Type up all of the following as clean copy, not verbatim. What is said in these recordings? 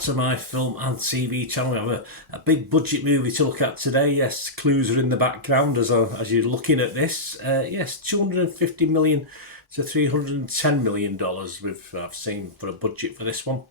back to my film and TV channel. We have a big budget movie to look at today. Yes, clues are in the background as you're looking at this. Yes, $250 million to $310 million I've seen for a budget for this one.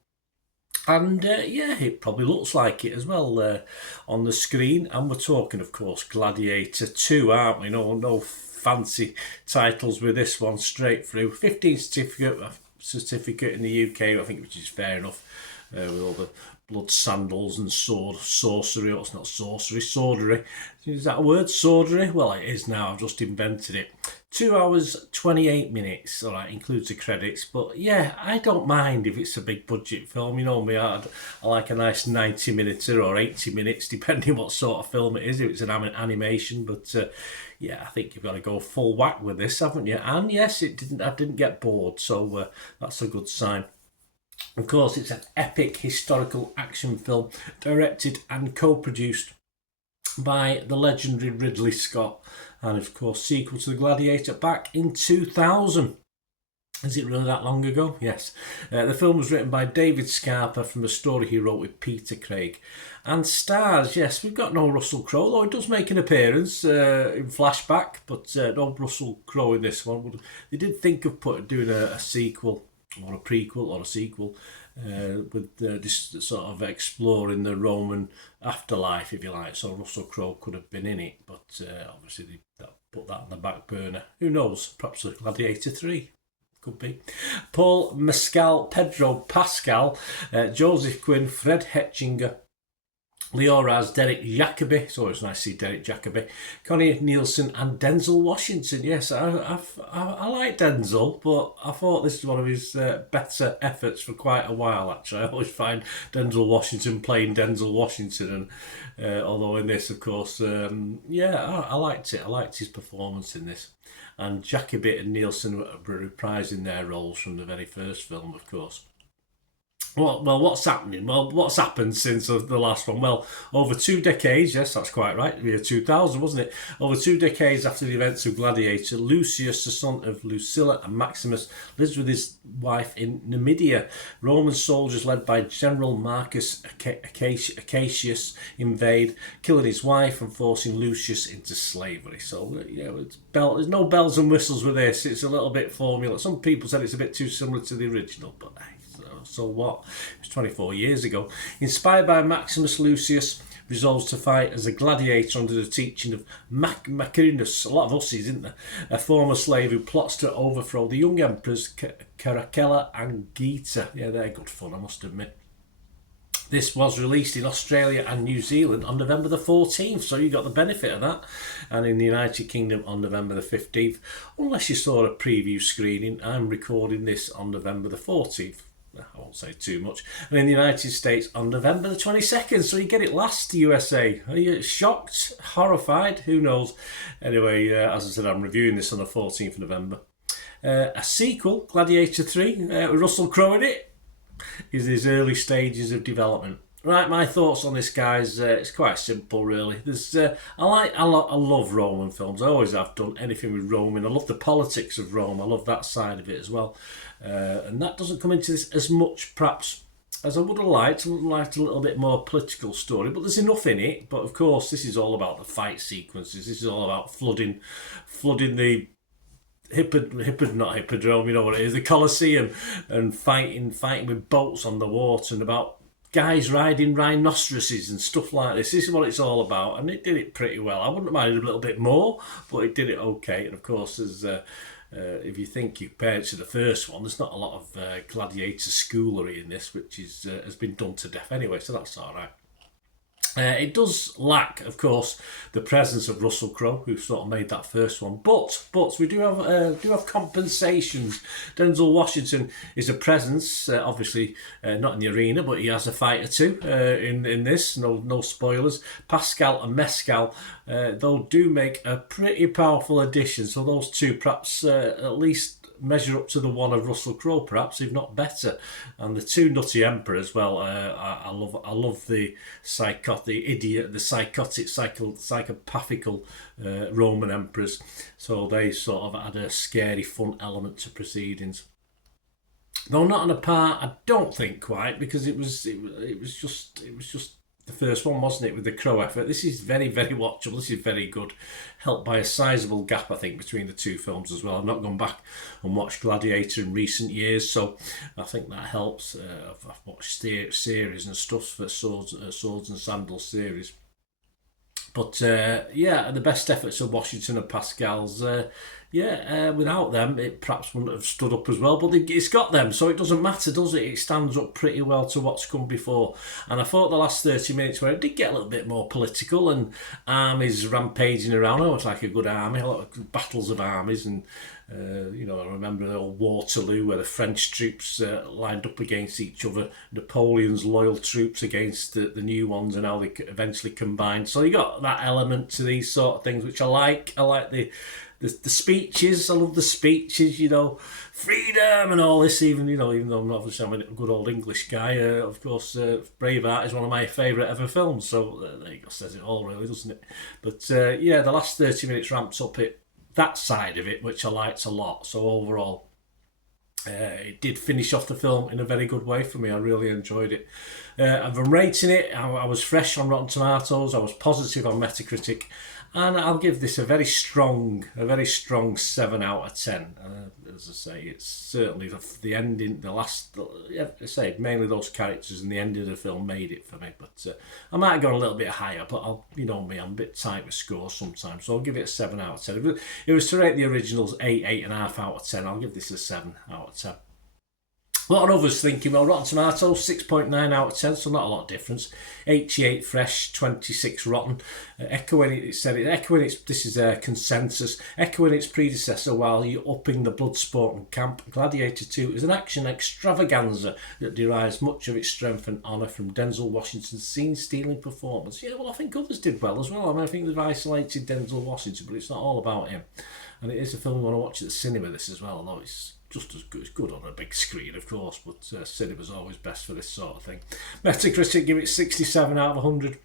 And yeah, it probably looks like it as well on the screen. And we're talking, of course, Gladiator 2, aren't we? No fancy titles with this one, straight through. 15 certificate in the UK, I think, which is fair enough, with all the blood sandals and sorcery. Oh, it's not sorcery, swordery. Is that a word, swordery? Well, it is now. I've just invented it. 2 hours, 28 minutes. All right, includes the credits. But yeah, I don't mind if it's a big budget film. You know me, I like a nice 90 minutes or 80 minutes, depending what sort of film it is, if it's an animation. But yeah, I think you've got to go full whack with this, haven't you? And yes, I didn't get bored, so that's a good sign. Of course, it's an epic historical action film directed and co-produced by the legendary Ridley Scott, and of course sequel to The Gladiator back in 2000. Is it really that long ago? Yes. The film was written by David Scarpa from a story he wrote with Peter Craig. And stars, yes, we've got no Russell Crowe, though it does make an appearance in flashback, but no Russell Crowe in this one. They did think of doing a sequel, or a prequel, or a sequel, with this sort of exploring the Roman afterlife, if you like. So Russell Crowe could have been in it, but obviously they put that on the back burner. Who knows? Perhaps a Gladiator 3. Could be. Paul Mescal, Pedro Pascal, Joseph Quinn, Fred Hetchinger, Leo Raz, Derek Jacobi. It's always nice to see Derek Jacobi. Connie Nielsen and Denzel Washington. Yes, I like Denzel, but I thought this was one of his better efforts for quite a while, actually. I always find Denzel Washington playing Denzel Washington, and although in this, of course, yeah, I liked it. I liked his performance in this. And Jacobi and Nielsen were reprising their roles from the very first film, of course. Well, what's happening? Well, what's happened since the last one? Well, over 2 decades, yes, that's quite right, the year 2000, wasn't it? Over 2 decades after the events of Gladiator, Lucius, the son of Lucilla and Maximus, lives with his wife in Numidia. Roman soldiers led by General Marcus Acacius invade, killing his wife and forcing Lucius into slavery. So, yeah, there's no bells and whistles with this. It's a little bit formula. Some people said it's a bit too similar to the original, but so what? It was 24 years ago. Inspired by Maximus, Lucius resolves to fight as a gladiator under the teaching of Macrinus, a lot of Ussies, isn't there? A former slave who plots to overthrow the young emperors Caracalla and Geta. Yeah, they're good fun, I must admit. This was released in Australia and New Zealand on November the 14th, so you got the benefit of that. And in the United Kingdom on November the 15th. Unless you saw a preview screening, I'm recording this on November the 14th. I won't say too much. And in the United States on November the 22nd, so you get it last, USA. Are you shocked? Horrified? Who knows? Anyway, as I said, I'm reviewing this on the 14th of November. A sequel, Gladiator 3, with Russell Crowe in it, is his early stages of development. Right, my thoughts on this, guys. It's quite simple, really. I love Roman films. I always have done. Anything with Roman. I love the politics of Rome. I love that side of it as well. And that doesn't come into this as much, perhaps, as I would have liked. I would have liked a little bit more political story, but there's enough in it. But of course, this is all about the fight sequences. This is all about flooding the hippodrome, you know what it is, the Colosseum, and fighting with boats on the water, and about guys riding rhinoceroses and stuff like this. This is what it's all about, and it did it pretty well. I wouldn't have minded a little bit more, but it did it okay. And of course, there's if you think you compare it to the first one, there's not a lot of gladiator schoolery in this, which has been done to death anyway, so that's all right. It does lack, of course, the presence of Russell Crowe, who sort of made that first one. But we do have compensations. Denzel Washington is a presence, obviously not in the arena, but he has a fight or two in this. No spoilers. Pascal and Mescal, though, do make a pretty powerful addition. So those two, perhaps at least, measure up to the one of Russell Crowe, perhaps, if not better. And the two nutty emperors, well, I love the psychopathical Roman emperors. So they sort of add a scary, fun element to proceedings. Though not on a par, I don't think quite, because it was just the first one, wasn't it, with the Crow effort. This is very, very watchable. This is very good, helped by a sizable gap, I think, between the two films as well. I've not gone back and watched Gladiator in recent years, so I think that helps. I've watched series and stuff for Swords and Sandals series. But yeah, the best efforts of Washington and Pascal's, without them, it perhaps wouldn't have stood up as well. But it's got them, so it doesn't matter, does it? It stands up pretty well to what's come before. And I thought the last 30 minutes where it did get a little bit more political and armies rampaging around. Oh, it's like a good army, a lot of battles of armies. And, I remember the old Waterloo where the French troops lined up against each other, Napoleon's loyal troops against the new ones, and how they eventually combined. So you got that element to these sort of things, which I like. I like the speeches. I love the speeches, freedom and all this, even though I'm a good old English guy. Of course, Braveheart is one of my favourite ever films, so there you go, says it all really, doesn't it? But the last 30 minutes ramps up that side of it, which I liked a lot. So overall, it did finish off the film in a very good way for me. I really enjoyed it. I've been rating it. I was fresh on Rotten Tomatoes. I was positive on Metacritic, and I'll give this a very strong 7 out of 10. As I say, it's certainly the ending, mainly those characters and the ending of the film made it for me. But I might have gone a little bit higher, but I'm a bit tight with scores sometimes, so I'll give it a 7 out of 10. If it was to rate the originals 8.5 out of 10, I'll give this a 7 out of 10. A lot of others thinking, well, Rotten Tomatoes, 6.9 out of 10, so not a lot of difference. 88 fresh, 26 rotten. Echoing this is a consensus, echoing its predecessor while you're upping the bloodsport and camp. Gladiator 2 is an action extravaganza that derives much of its strength and honour from Denzel Washington's scene-stealing performance. Yeah, well, I think others did well as well. I think they've isolated Denzel Washington, but it's not all about him. And it is a film you want to watch at the cinema, this as well, although it's just as good. It's good on a big screen, of course, but cinema's always best for this sort of thing. Metacritic give it 67 out of 100.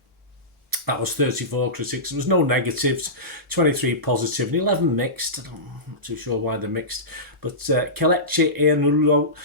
That was 34 critics. There was no negatives, 23 positive and 11 mixed. I'm not too sure why they're mixed. But Kelechi Enulo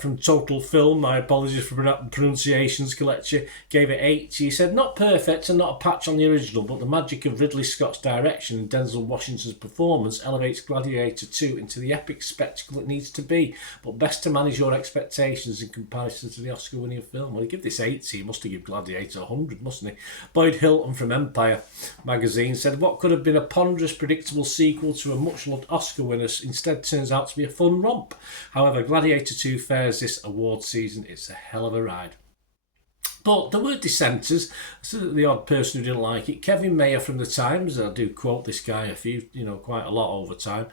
from Total Film, my apologies for pronunciations, Kelechi, gave it 8. He said, not perfect and not a patch on the original, but the magic of Ridley Scott's direction and Denzel Washington's performance elevates Gladiator 2 into the epic spectacle it needs to be. But best to manage your expectations in comparison to the Oscar-winning film. Well, he give this 80, he must have given Gladiator 100, mustn't he? Boyd Hilton from Empire magazine said, what could have been a ponderous, predictable sequel to a much-loved Oscar winner instead turns out to be a fun romp. However, Gladiator 2 fares this award season. It's a hell of a ride. But there were dissenters, so the odd person who didn't like it. Kevin Mayer from The Times, I do quote this guy quite a lot over time,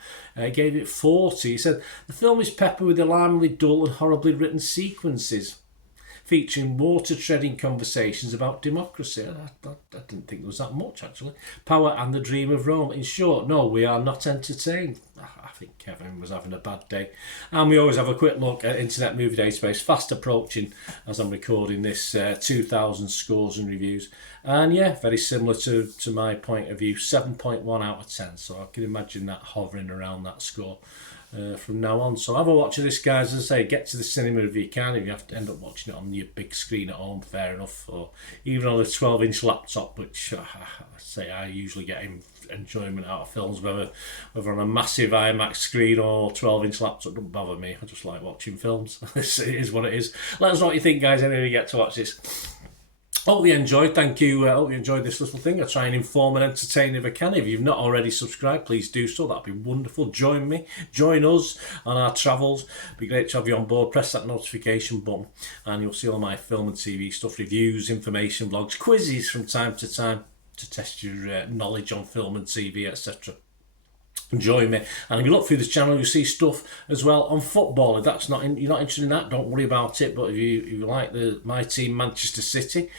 gave it 40. He said, the film is peppered with alarmingly dull and horribly written sequences, featuring water-treading conversations about democracy. I didn't think there was that much, actually. Power and the dream of Rome. In short, no, we are not entertained. I think Kevin was having a bad day. And we always have a quick look at Internet Movie Database, fast approaching, as I'm recording this, 2,000 scores and reviews. And yeah, very similar to my point of view, 7.1 out of 10. So I can imagine that hovering around that score from now on. So have a watch of this, guys. As I say, get to the cinema if you can. If you have to end up watching it on your big screen at home, fair enough. Or even on a 12-inch laptop, which I usually get enjoyment out of films, whether on a massive IMAX screen or 12-inch laptop. Doesn't bother me. I just like watching films. It is what it is. Let us know what you think, guys, anyway you get to watch this. Hope you enjoyed. Thank you. Hope you enjoyed this little thing. I try and inform and entertain if I can. If you've not already subscribed, please do so. That'd be wonderful. Join us on our travels. It'd be great to have you on board. Press that notification button and you'll see all my film and TV stuff, reviews, information, vlogs, quizzes from time to time to test your knowledge on film and TV, etc. Join me, and if you look through this channel, you'll see stuff as well on football. If that's you're not interested in that, don't worry about it. But if you like my team, Manchester City,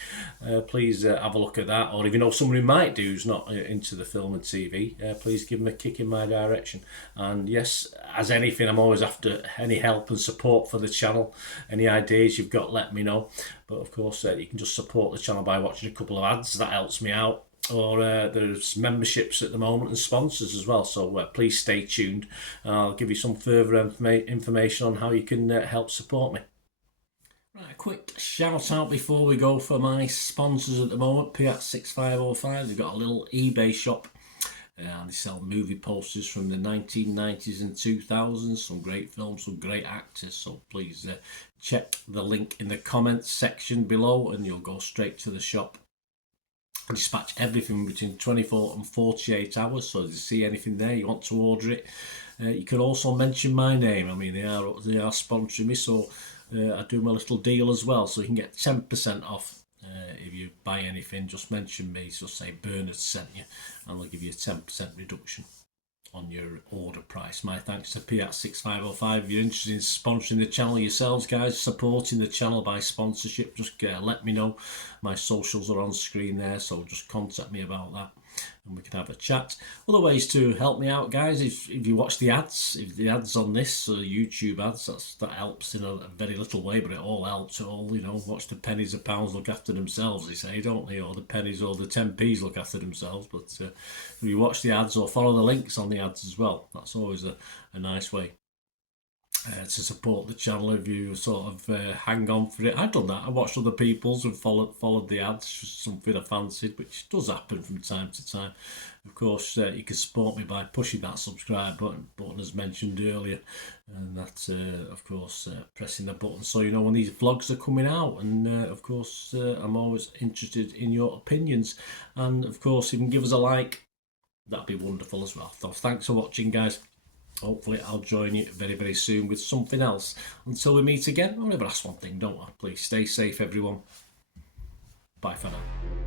please have a look at that. Or if you know someone who might do who's not into the film and TV, please give them a kick in my direction. And yes, as anything, I'm always after any help and support for the channel. Any ideas you've got, let me know. But of course, you can just support the channel by watching a couple of ads. That helps me out. or there's memberships at the moment and sponsors as well. So please stay tuned. I'll give you some further information on how you can help support me. Right, a quick shout out before we go for my sponsors at the moment. Piat6505, they've got a little eBay shop. They sell movie posters from the 1990s and 2000s, some great films, some great actors. So please check the link in the comments section below and you'll go straight to the shop. I dispatch everything between 24 and 48 hours, so if you see anything there, you want to order it, you can also mention my name. I mean, they are sponsoring me, so I do my little deal as well, so you can get 10% off. If you buy anything, just mention me, so say Bernard sent you, and I'll give you a 10% reduction on your order price. My thanks to Piat6505. If you're interested in sponsoring the channel yourselves, guys, supporting the channel by sponsorship, just let me know. My socials are on screen there, so just contact me about that and we can have a chat. Other ways to help me out, guys, if you watch the ads, if the ads on this YouTube ads, that helps in a very little way, but it all helps. It all, you know, watch the pennies of pounds look after themselves, they say, don't they? Or the pennies or the 10p's look after themselves. But if you watch the ads or follow the links on the ads as well, that's always a nice way to support the channel. If you sort of hang on for it, I've done that. I watched other people's and followed the ads, something I fancied, which does happen from time to time. Of course, you can support me by pushing that subscribe button as mentioned earlier, and that of course pressing the button so you know when these vlogs are coming out. And of course I'm always interested in your opinions, and of course you can give us a like, that'd be wonderful as well. So thanks for watching, guys. Hopefully I'll join you very, very soon with something else. Until we meet again, I'll never ask one thing, don't I? Please stay safe, everyone. Bye for now.